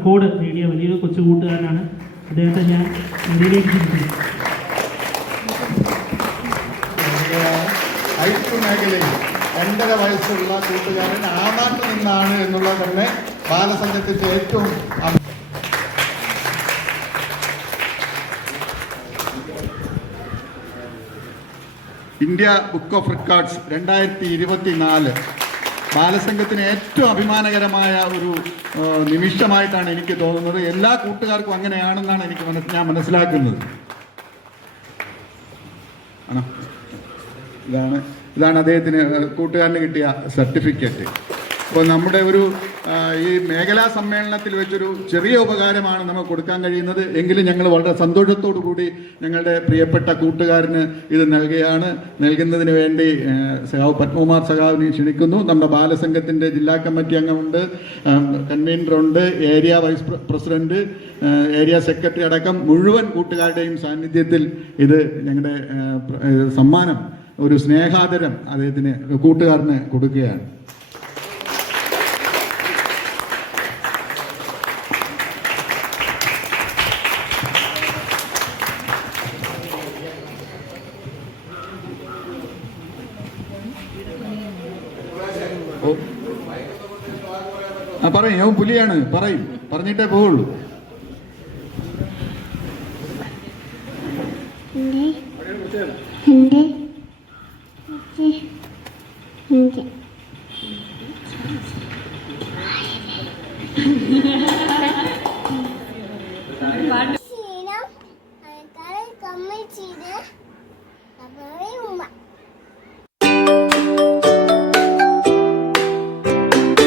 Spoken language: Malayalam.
റെക്കോർഡ് നേടിയ വലിയൊരു കൊച്ചു കൂട്ടുകാരനാണ്. അദ്ദേഹത്തെ ഞാൻ ഇന്ത്യയിലേക്ക് ക്ഷണിക്കുന്നു. ഐക്യ മേഖലയിൽ 2.5 വയസ്സുള്ള കൂട്ടുകാരൻ ആ നാട്ടിൽ നിന്നാണ് എന്നുള്ളത് തന്നെ ബാലസംഘത്തിൻ്റെ ഏറ്റവും ഇന്ത്യ ബുക്ക് ഓഫ് റെക്കോർഡ്സ് 2024 ബാലസംഘത്തിന് ഏറ്റവും അഭിമാനകരമായ ഒരു നിമിഷമായിട്ടാണ് എനിക്ക് തോന്നുന്നത്. എല്ലാ കൂട്ടുകാർക്കും അങ്ങനെയാണെന്നാണ് ഞാൻ മനസ്സിലാക്കുന്നത്. ആണോ? ഇതാണ് അദ്ദേഹത്തിന് കൂട്ടുകാരന് കിട്ടിയ സർട്ടിഫിക്കറ്റ്. അപ്പോൾ നമ്മുടെ ഈ മേഖലാ സമ്മേളനത്തിൽ വെച്ചൊരു ചെറിയ ഉപകാരമാണ് നമുക്ക് കൊടുക്കാൻ കഴിയുന്നത്. എങ്കിലും ഞങ്ങൾ വളരെ സന്തോഷത്തോടു കൂടി ഞങ്ങളുടെ പ്രിയപ്പെട്ട കൂട്ടുകാരന് ഇത് നൽകുന്നതിന് വേണ്ടി സഖാവ് പത്മകുമാർ സഖാവിനെ ക്ഷണിക്കുന്നു. നമ്മുടെ ബാലസംഘത്തിൻ്റെ ജില്ലാ കമ്മിറ്റി അംഗമുണ്ട്, കൺവീനറുണ്ട്, area vice president, area secretary അടക്കം മുഴുവൻ കൂട്ടുകാരുടെയും സാന്നിധ്യത്തിൽ ഇത് ഞങ്ങളുടെ സമ്മാനം, ഒരു സ്നേഹാദരം അദ്ദേഹത്തിന് കൂട്ടുകാരന് കൊടുക്കുകയാണ്. പറയും, ഞാൻ പുലിയാണ്, പറഞ്ഞിട്ടേ പോവുള്ളൂ. എൻ്റെ